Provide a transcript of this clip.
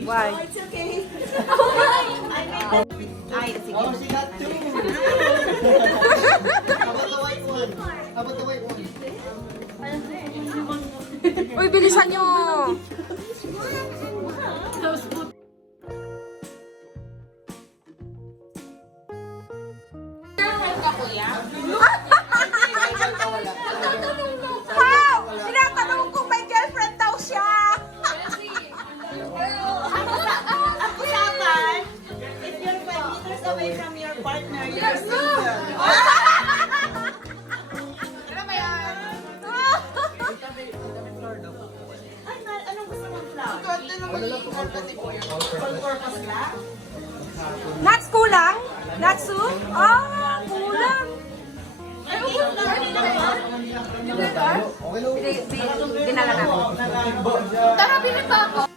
Why? Oh, it's okay. Ay, sige. Oh, she got two. How about the white one? How about the white one? Uy, bilisan nyo! How? Tinatanong kung may girlfriend daw siya! Ang usapan, if you're 5 meters away from your partner, you're single. Anong gusto mong flower? All-purpose lang? Nuts kulang? Natsu? Ah, kulang! Okay lang. Dinala na. Tara, bilhin ba ako?